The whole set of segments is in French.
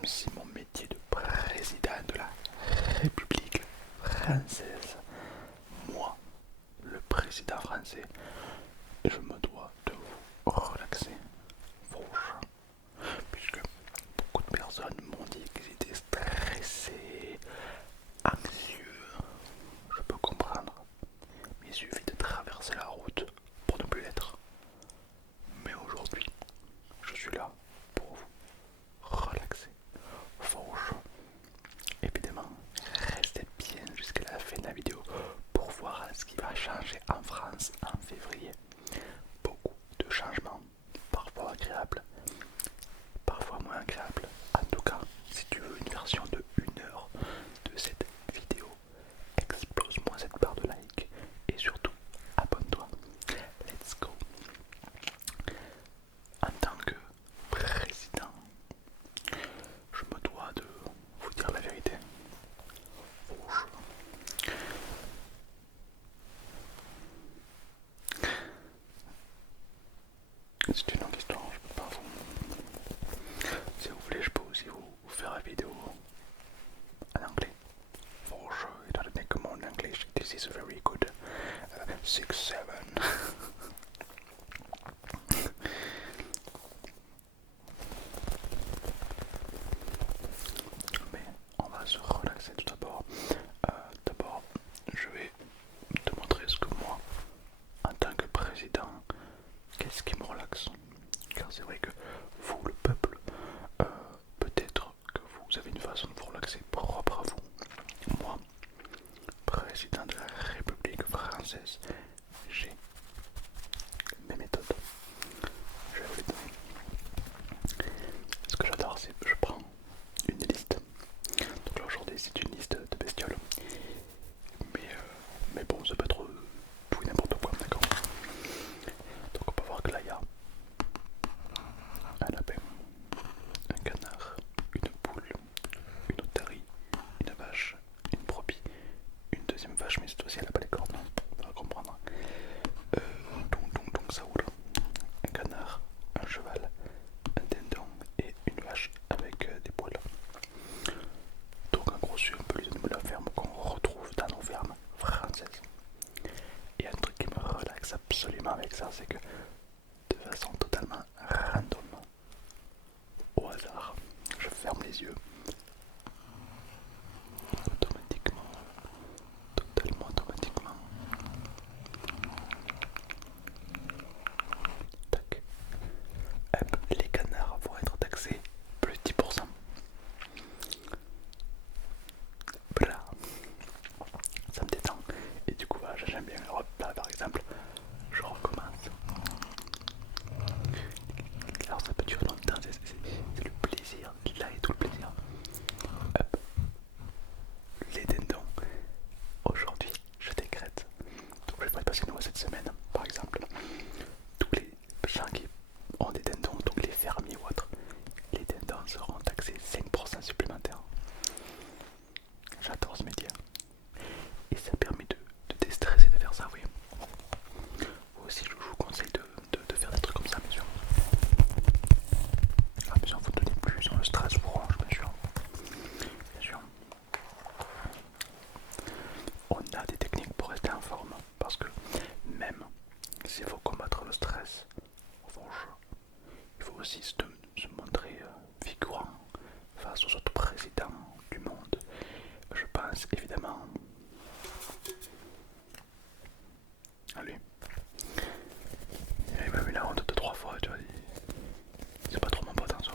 même si mon métier de président de la République française, moi, le président français, je me dois de vous relaxer vos gens, puisque beaucoup de personnes m'ont dit qu'ils étaient stressés, anxieux. Je peux comprendre, mais il suffit de traverser la route pour ne plus l'être. Mais aujourd'hui, je suis là pour vous relaxer vos gens. Évidemment, restez bien jusqu'à la fin de la vidéo pour voir ce qui va changer en France en février. Beaucoup de changements, parfois agréables, parfois moins agréables. En tout cas, si tu veux une version de 1 heure de cette vidéo, explose-moi cette barre de like et surtout abonne-toi. Let's go. En tant que président, je me dois de vous dire la vérité. Rouge. C'est une longue histoire, je peux pas vous... Si vous voulez, je peux aussi vous faire la vidéo en anglais. Rouge, étant donné que mon anglais, this is very good. 6-7. Mais on va se relaxer tout d'abord. D'abord, je vais te montrer ce que moi, en tant que président, qu'est-ce qui me relaxe. Car c'est vrai que vous, le peuple, peut-être que vous avez une façon de vous relaxer propre à vous. Moi, président de la République française, j'ai mes méthodes. Je vais vous les donner. Ce que j'adore, c'est que je prends une liste. Donc là aujourd'hui c'est une liste de bestioles. Mais bon, ça peut être tout et n'importe quoi, d'accord. Donc on peut voir que là il y a un lapin, un canard, une poule, une otarie, une vache, une brebis, une deuxième vache, mais cette fois-ci elle n'a pas les cornes, on va comprendre. Donc ça roule. Un canard, un cheval, un dindon et une vache avec des poils. Donc en gros c'est un peu les animaux de la ferme qu'on retrouve dans nos fermes françaises. Et un truc qui me relaxe absolument avec ça, c'est que de façon totalement random, au hasard, je ferme les yeux. Automatiquement, totalement automatiquement. Tac. Hop, les canards vont être taxés plus 10%. Blah. Ça me détend. Et du coup, voilà, j'aime bien. Hop, là par exemple, je recommence. Alors ça peut durer longtemps, c'est le plaisir. Là est tout le plaisir. Hop. Les dindons. Aujourd'hui, je décrète. Donc je vais pas passer nous cette semaine, par exemple. Tous les gens qui ont des dindons, donc les fermiers ou autres, les dindons seront taxés 5% supplémentaires. J'adore ce métier. Et ça permet de déstresser de faire ça, oui. Vous aussi, je vous conseille de faire des trucs comme ça, bien sûr. Ah, bien sûr, vous ne donnez plus sur le stress vous range, bien sûr. Bien sûr. On a des techniques pour rester en forme, parce que même s'il faut combattre le stress, il faut aussi se montrer vigoureux face aux autres présidents du monde. Je pense évidemment à lui. Il m'a mis la honte 2-3 fois, tu vois. C'est pas trop mon pote en soi.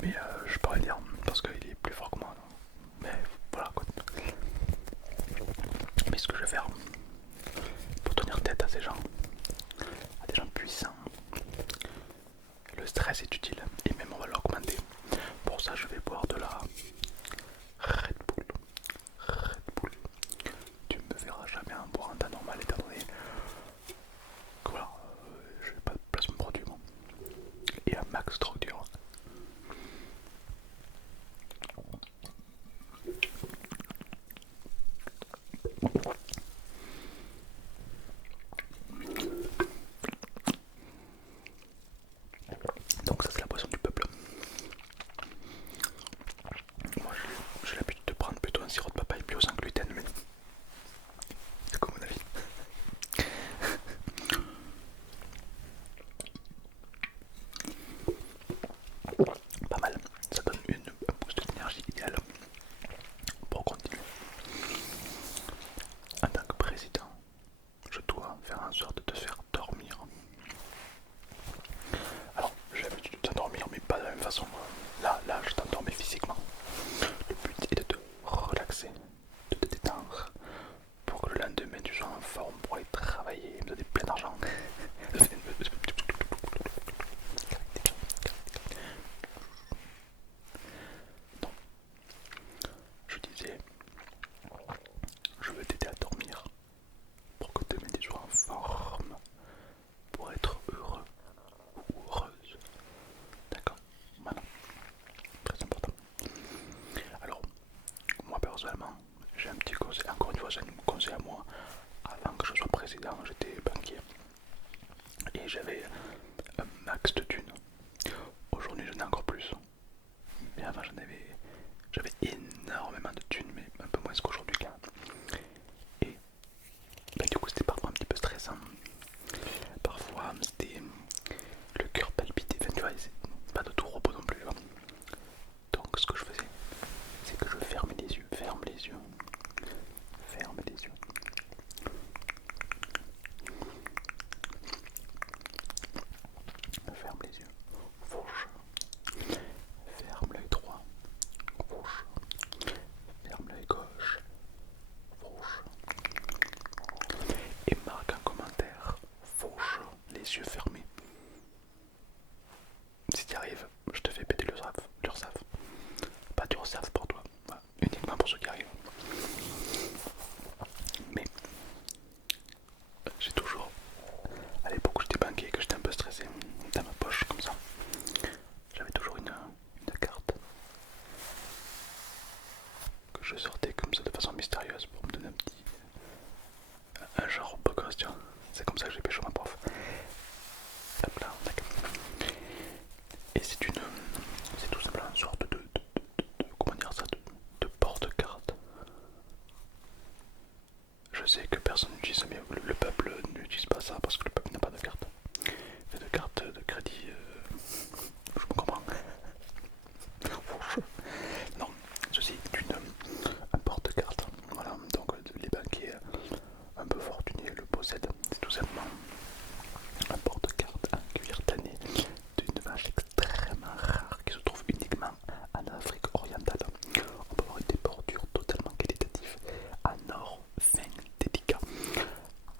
Mais je peux rien dire parce qu'il est plus fort que moi. Mais voilà quoi. Mais ce que je vais faire pour tenir tête à ces gens, à des gens puissants, le stress est utile et même on va l'augmenter. Pour ça, je vais boire de la Red Bull. Red Bull. Tu me verras jamais en boire en temps normal étant donné que voilà, je n'ai pas de placement produit moi. Et un max trop dur. Donc ça c'est sorte de te faire dormir. Alors, j'ai l'habitude de t'endormir, mais pas de la même façon. Là, je t'endormais physiquement. Le but est de te relaxer, de te détendre, pour que le lendemain tu sois en forme pour aller travailler et me donner plein d'argent. Non, je disais, je veux t'aider à dormir pour que demain tu sois en forme pour être heureux ou heureuse. D'accord? Voilà, très important. Alors, moi personnellement, j'ai un petit conseil, encore une fois, c'est un conseil à moi. Avant que je sois président, j'étais banquier et j'avais un max de thunes. Aujourd'hui, j'en ai encore plus. Mais avant, j'avais énormément de thunes, mais un peu moins qu'aujourd'hui quand même. Et du coup, c'était parfois un petit peu stressant. Parfois, c'était le cœur palpitait. Enfin, tu vois, pas de tout repos non plus. Donc, ce que je faisais, c'est que je fermais les yeux, ferme les yeux, ferme les yeux. Ferme les yeux, fourche, ferme l'œil droit, fourche, ferme l'œil gauche, fourche, et marque un commentaire, fourche, les yeux fermés. Si tu arrives, je te fais péter l'URSSAF. Pas d'URSSAF pour toi, voilà, uniquement pour ceux qui arrivent. Mais j'ai toujours, à l'époque où j'étais banquier et que j'étais un peu stressé, dans ma poche comme ça, j'avais toujours une carte que je sortais comme ça de façon mystérieuse pour me donner un genre beau gosse, tu vois. C'est comme ça que j'ai pécho ma prof. Hop là, d'accord. Et c'est tout simplement une sorte de comment dire ça, de porte-carte. Je sais que personne n'utilise ça, mais le peuple n'utilise pas ça parce que le peuple n'a pas de carte. Et de carte de crédit, je me comprends. Non, ceci est un porte-carte. Voilà, donc les banquiers un peu fortunés le possèdent. C'est tout simplement un porte-carte en cuir tanné d'une vache extrêmement rare qui se trouve uniquement en Afrique orientale. On peut avoir des bordures totalement qualitatives, en or fin, délicat,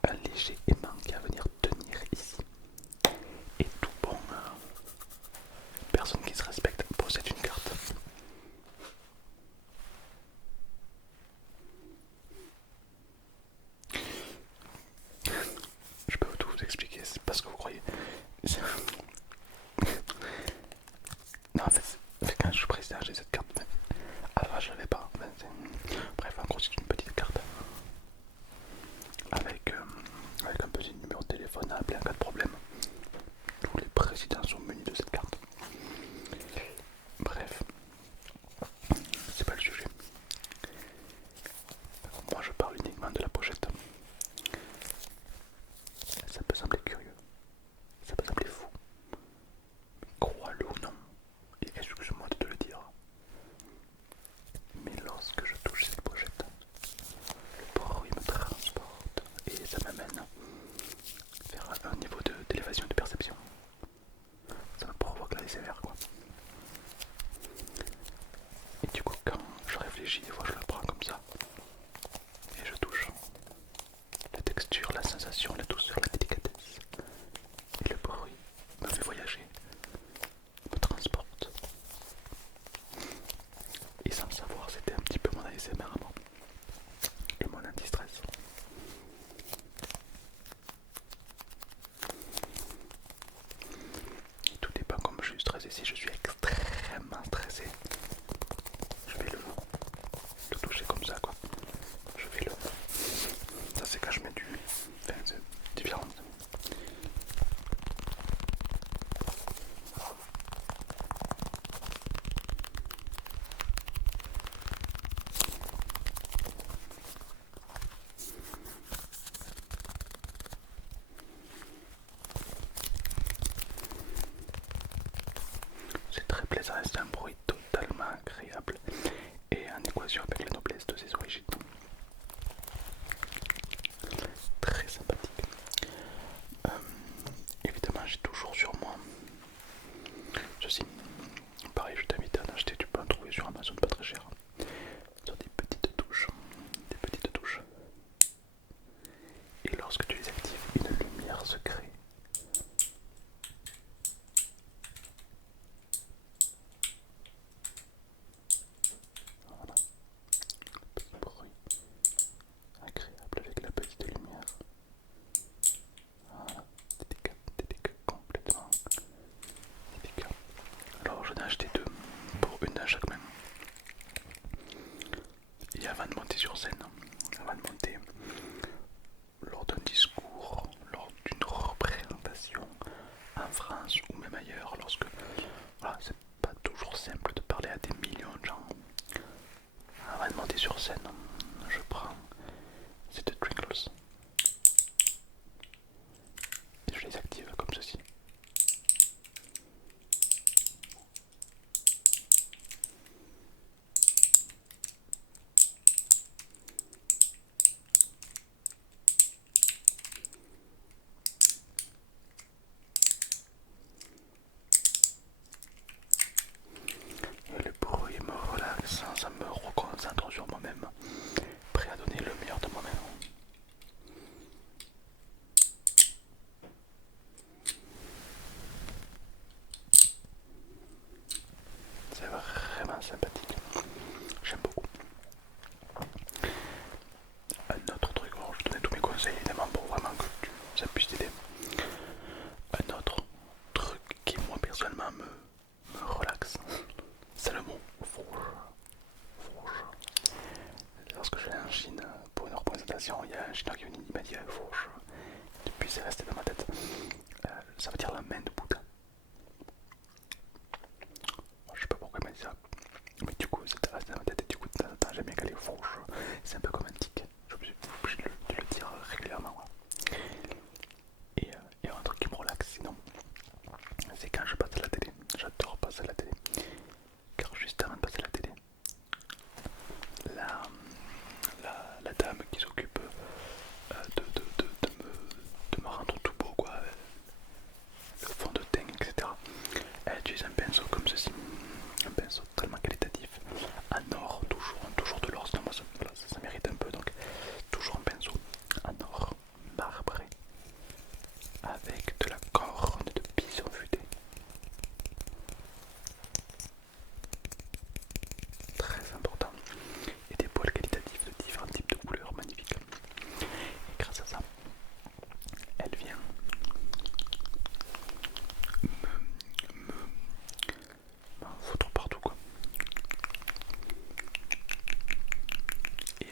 un léger aimant qui va venir tenir ici. Et tout bon, personne qui se respecte possède une carte. Je peux tout vous expliquer, c'est pas ce que vous croyez. Non, en fait, quand je suis président, j'ai cette carte. Avant, je l'avais pas. Bref, en gros, c'est une petite carte avec un petit numéro de téléphone à appeler en cas de problème. Tous les présidents sont munis de cette carte. Bref, c'est pas le sujet. Moi, je parle uniquement de la pochette. Ça peut sembler curieux, ça peut sembler fou, mais crois-le ou non, et excuse-moi de te le dire, mais lorsque je touche cette pochette, le bruit me transporte et ça m'amène vers un niveau d'élévation de perception. Ça me provoque la SMR quoi. Et du coup quand je réfléchis, des fois je la prends comme ça et je touche la texture, la sensation, la douceur, la délicatesse et le bruit me fait voyager, me transporte. Et sans le savoir, c'était un petit peu mon ASMR à moi et mon anti-stress. Tout dépend comme je suis stressé. Si je suis extrêmement stressé, je vais le toucher comme ça quoi. Je vais le... Ça c'est quand je mets du... Enfin c'est différent. C'est très plaisant, c'est un bruit totalement agréable et en équation avec la noblesse de ses origines. Très sympathique. c'est resté dans ma tête. Ça veut dire la main de Bouddha. Je sais pas pourquoi il m'a dit ça. Mais du coup, c'était resté dans ma tête et du coup, j'aime bien qu'elle est fourche. C'est un peu comme un tic. Je suis obligé de le dire régulièrement. Voilà. Et un truc qui me relaxe sinon, c'est quand je passe à la télé. J'adore passer à la télé. Car juste avant de passer à la télé, la, la dame qui s'occupe de me rendre tout beau, quoi, le fond de teint, etc. Elle utilise un pinceau comme ceci, un pinceau tellement qualitatif, en or, toujours de l'or, sinon moi ça mérite un peu, donc toujours un pinceau en or, marbré, avec de la corne de bison futé. Très important. Et des poils qualitatifs de différents types de couleurs magnifiques. Et grâce à ça, elle vient me foutre partout, quoi. Et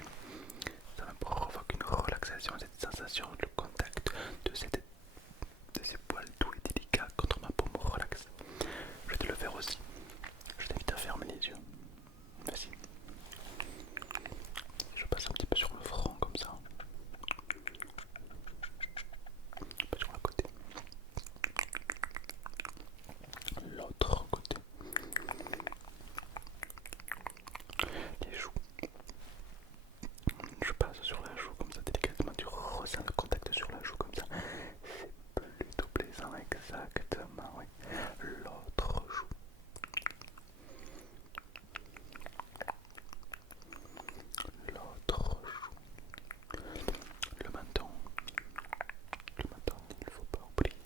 ça me provoque une relaxation, cette sensation, le contact de ces poils doux et délicats contre ma peau me relaxe. Je vais te le faire aussi. Je t'invite à fermer les yeux. Vas-y. Je passe un petit peu sur le front comme ça. Un peu sur le côté. L'autre côté. Les joues. Je passe sur la joue comme ça délicatement. Tu ressens le contact sur la joue comme ça. C'est plutôt plaisant, exactement. Oui. L'autre joue. L'autre joue. Le menton. Le menton, il ne faut pas oublier.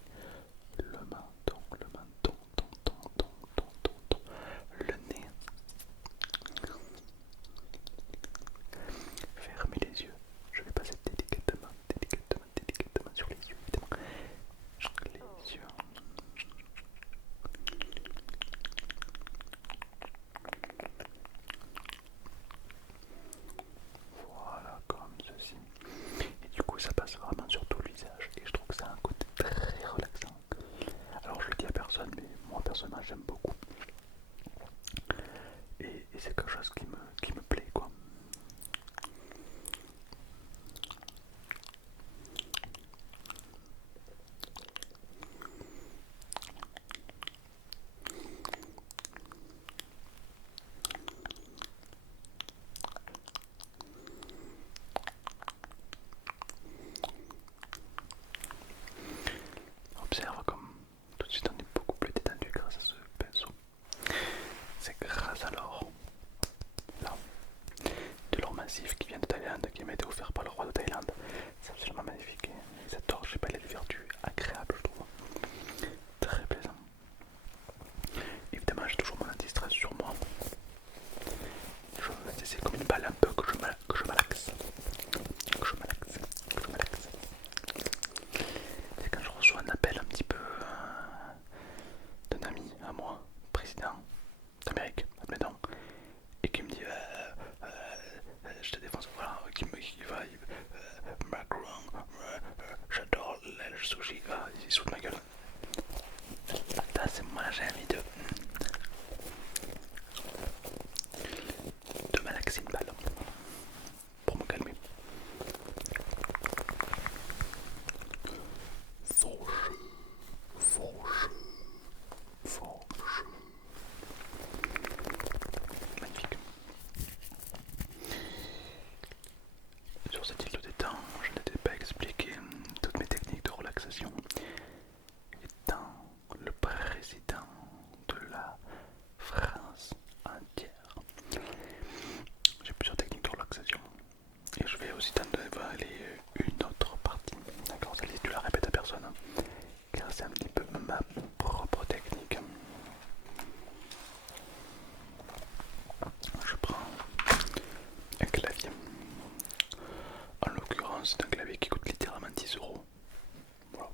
Le menton, le nez. Fermez les yeux. Je vais passer délicatement sur les yeux, évidemment. Les yeux. Voilà, comme ceci. Et du coup, ça passe vraiment sur tout le visage. Et je trouve que ça a un côté très relaxant. Alors, je le dis à personne, mais moi, personnellement, j'aime beaucoup. Et c'est quelque chose qui me plaît, quoi. Observe comme tout de suite on est beaucoup plus détendu grâce à ce pinceau. C'est grâce à l'or, là, de l'or massif qui vient de Thaïlande, qui m'a été offert par le roi de Thaïlande. C'est absolument magnifique. Et cet or, je sais pas, il a des vertus agréables, je trouve. Très plaisant. Évidemment, j'ai toujours mon anti-stress sur moi. C'est comme une balle un peu que je malaxe. C'est quand je reçois un appel un petit peu d'un ami à moi, président d'Amérique, admettons, et qui me dit je te défonce, voilà, Macron, j'adore le sushi, il se fout de ma gueule. Là, c'est moi, j'ai envie de malaxer une balle pour me calmer. Faucheux. Magnifique. Sur cette île de détente, je ne t'ai pas expliqué toutes mes techniques de relaxation. Étant le président de la France entière, j'ai plusieurs techniques de relaxation. Et je vais aussi t'en dévoiler une autre partie. D'accord, celle-ci tu la répètes à personne, car c'est un petit peu ma propre technique. Je prends un clavier. En l'occurrence, c'est un clavier qui coûte littéralement 10 euros. Voilà.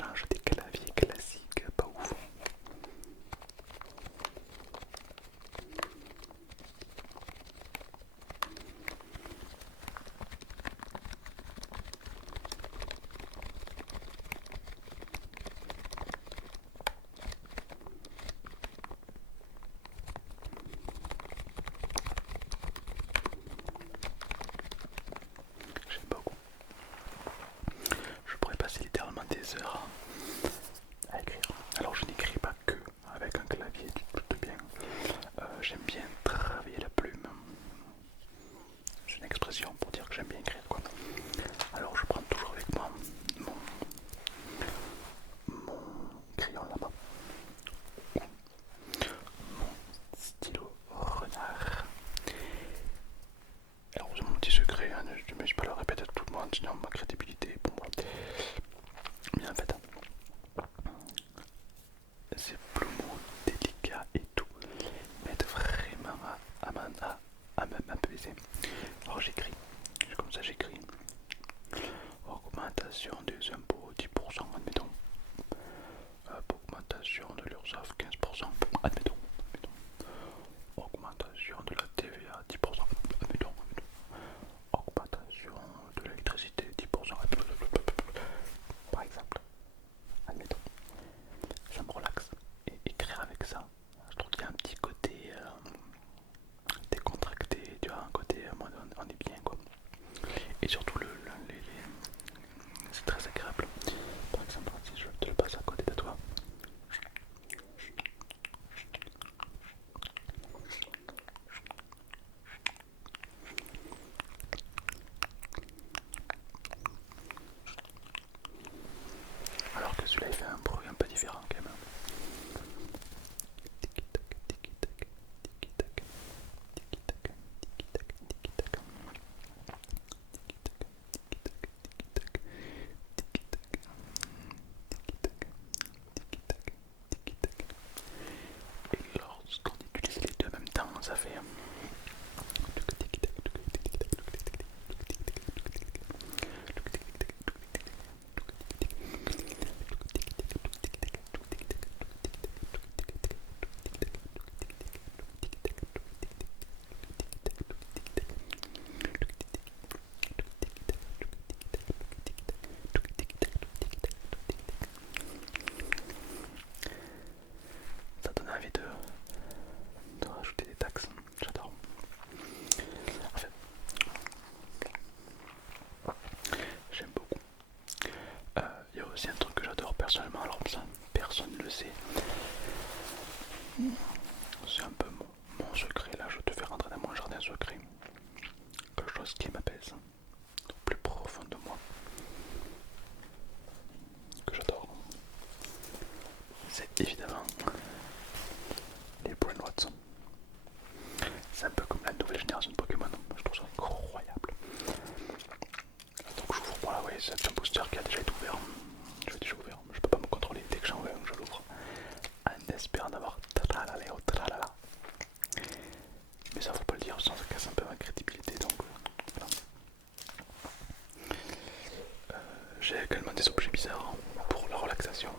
change des claviers classiques, pas ouf. J'aime beaucoup. Je pourrais passer littéralement des heures à écrire. Alors je n'écris pas que avec un clavier, tu te doutes bien. J'aime bien travailler la plume. C'est une expression pour dire que j'aime bien écrire quoi. Alors je prends toujours avec moi mon crayon là-bas, mon stylo renard. Alors c'est mon petit secret, hein, je ne vais pas le répéter à tout le monde, sinon ma crédibilité pour moi. Mais en fait, ces plumeaux délicats et tout m'aident vraiment à m'apaiser. Alors j'écris, comme ça j'écris. Augmentation des impôts 10%, admettons. Augmentation de l'URSSAF 15%, admettons. Augmentation de la TVA 10%, admettons. Augmentation de l'électricité 10%, par exemple. Admettons. Ça me relaxe. Et écrire avec ça, je trouve qu'il y a un petit côté décontracté, tu vois, un côté on est bien quoi. Et surtout c'est très agréable. Par exemple, si je te le passe à côté de toi. Alors que celui-là il fait un bruit un peu différent quand même. Et lorsqu'on utilise les deux en même temps, ça fait ça donne envie de rajouter des taxes. J'adore. En fait, j'aime beaucoup. Il y a aussi un truc que j'adore personnellement, alors ça personne ne le sait. C'est un peu mon secret, là je te fais rentrer dans mon jardin secret. Quelque chose qui m'apaise au plus profond de moi, que j'adore. C'est évidemment les Brain Watson. C'est un peu comme la nouvelle génération de Pokémon, je trouve ça incroyable. Donc j'ouvre, voilà, oui, c'est un booster qui a déjà été ouvert. Je peux pas me contrôler, dès que j'en veux un, je l'ouvre. En espérant d'avoir tralala ou tralala. Mais ça faut pas le dire, sinon ça casse un peu ma crédibilité, donc voilà. J'ai également des objets bizarres pour la relaxation.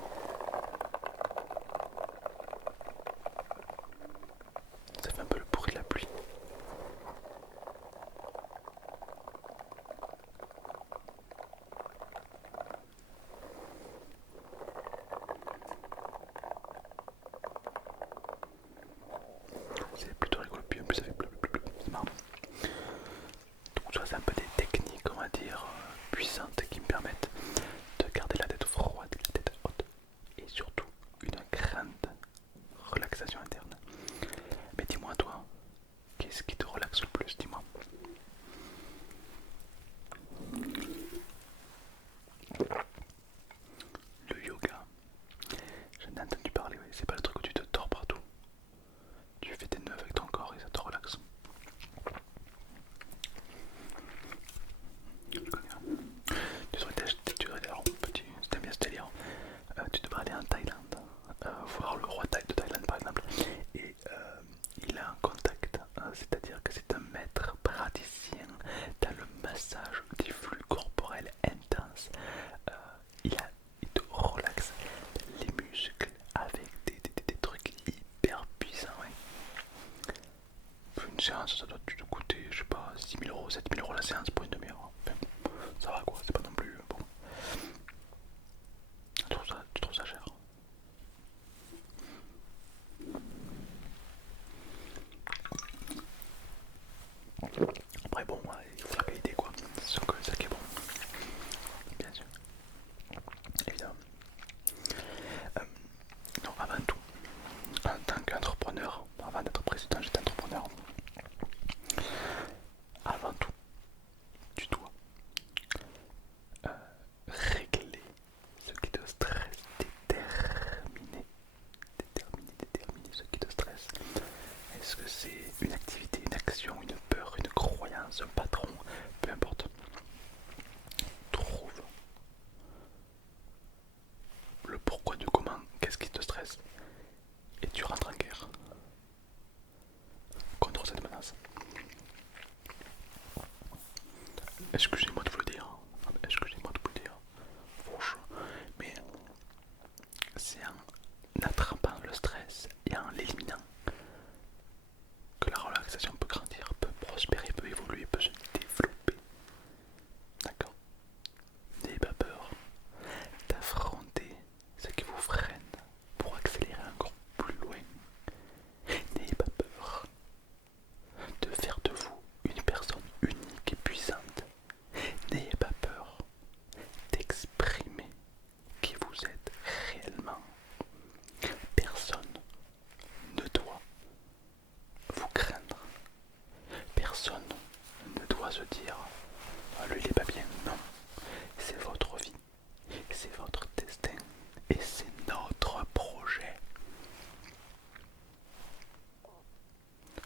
et c'est notre projet.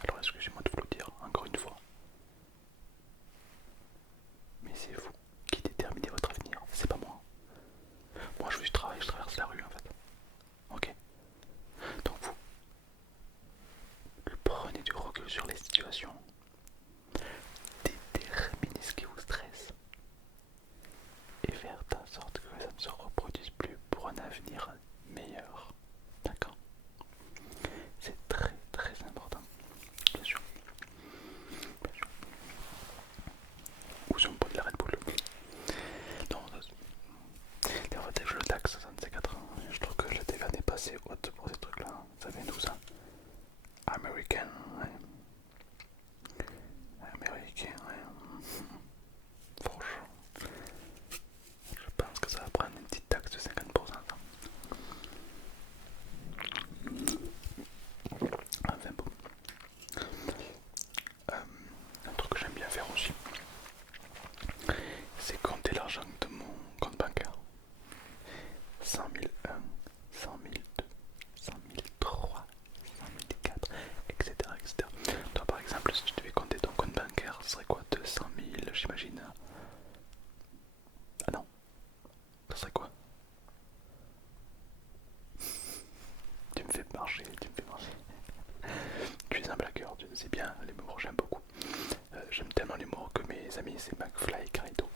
Alors excusez-moi de vous le dire encore une fois, mais c'est vous qui déterminez votre avenir, c'est pas moi. Moi je fais du travail, je traverse la rue en fait. Ok. Donc vous prenez du recul sur les situations, déterminez ce qui vous stresse et faire en sorte que ça ne se reproduise plus pour un avenir meilleur. D'accord? C'est très très important. Bien sûr. Bien sûr. Ou sur le pot de la Red Bull. Non, en fait, je le taxe, ça ne sait 4 ans. Je trouve que la TVA n'est pas assez haute pour ces trucs-là. Ça vient d'où ça? American, ouais. Américain, ouais. Franchement, je pense que ça va prendre une petite taxe de 50%. Enfin bon. Un truc que j'aime bien faire aussi, c'est compter l'argent de mon compte bancaire. 100 001, 100 002, 100 003, 100 004, etc., etc. Toi par exemple, si tu devais compter ton compte bancaire, ce serait quoi? 200 000, j'imagine. Ah non, ça serait quoi? Tu me fais marcher, tu me fais marcher. Tu es un blagueur, tu le sais bien, l'humour j'aime beaucoup. J'aime tellement l'humour que mes amis c'est McFly et Carito.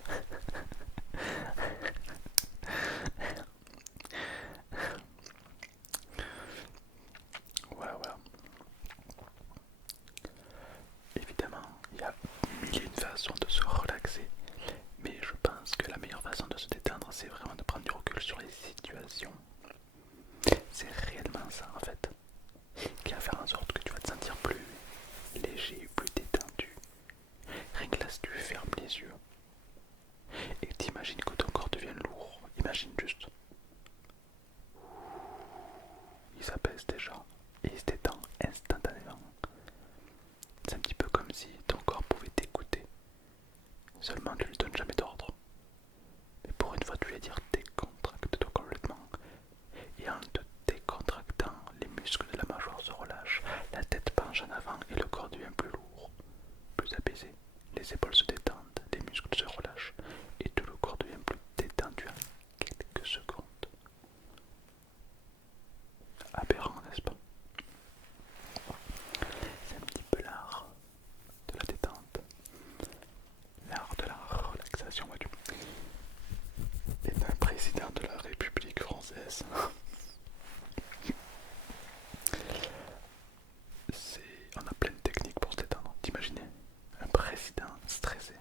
Voilà, voilà. Évidemment, il y a mille et une façons de se relaxer, mais je pense que la meilleure façon de se détendre, c'est vraiment de prendre du recul sur les situations. C'est réellement ça en fait, qui va faire en sorte que tu vas te sentir plus léger, plus détendu. Rien que là, si tu fermes les yeux et que t'imagines que ton corps devient lourd, imagine juste, il s'apaise déjà et il se détend instantanément. C'est un petit peu comme si ton corps pouvait t'écouter, seulement tu lui donnes jamais d'ordre. Mais pour une fois, tu lui dire décontracte-toi complètement. Et en te décontractant, les muscles de la mâchoire se relâchent, la tête penche en avant et le corps devient plus lourd, plus apaisé. Les épaules se détendent, les muscles se relâchent et tout le corps devient plus détendu en quelques secondes. Aberrant, n'est-ce pas? C'est un petit peu l'art de la détente, l'art de la relaxation, vois-tu. Et un président de la République française, on a plein de techniques pour se détendre. T'imagines un président stressé,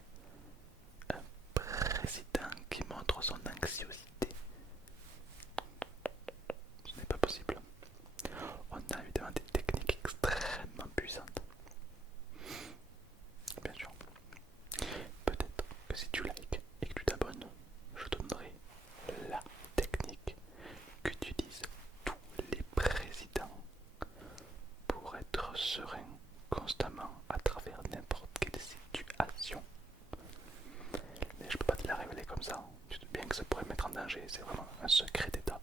un président qui montre son anxiosité. Ce n'est pas possible. On a évidemment des techniques extrêmement puissantes. Bien sûr. Peut-être que si tu likes et que tu t'abonnes, je te donnerai la technique qu'utilisent tous les présidents pour être serein constamment à travers n'importe quelle situation. Mais je peux pas te la révéler comme ça. Tu te doutes bien que ça pourrait me mettre en danger. C'est vraiment un secret d'état.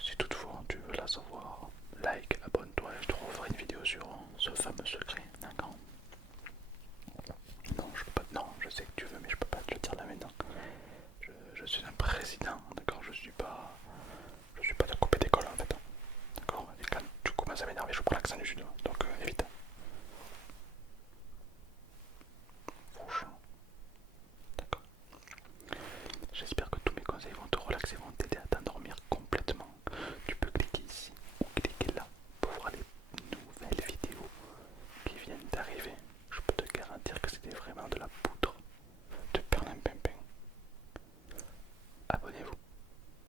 Si toutefois tu veux la savoir, like, abonne-toi et je te referai une vidéo sur ce fameux secret. D'accord? Non, je peux pas. Non, je sais que tu veux, mais je peux pas te le dire là maintenant. Je suis un président, d'accord? Je suis pas ta copie d'école en fait. D'accord? Et quand tu commences à m'énerver, je prends l'accent du sud. Donc évite. Franchement. D'accord. J'espère que tous mes conseils vont te relaxer, vont t'aider à t'endormir complètement. Tu peux cliquer ici ou cliquer là pour voir les nouvelles vidéos qui viennent d'arriver. Je peux te garantir que c'était vraiment de la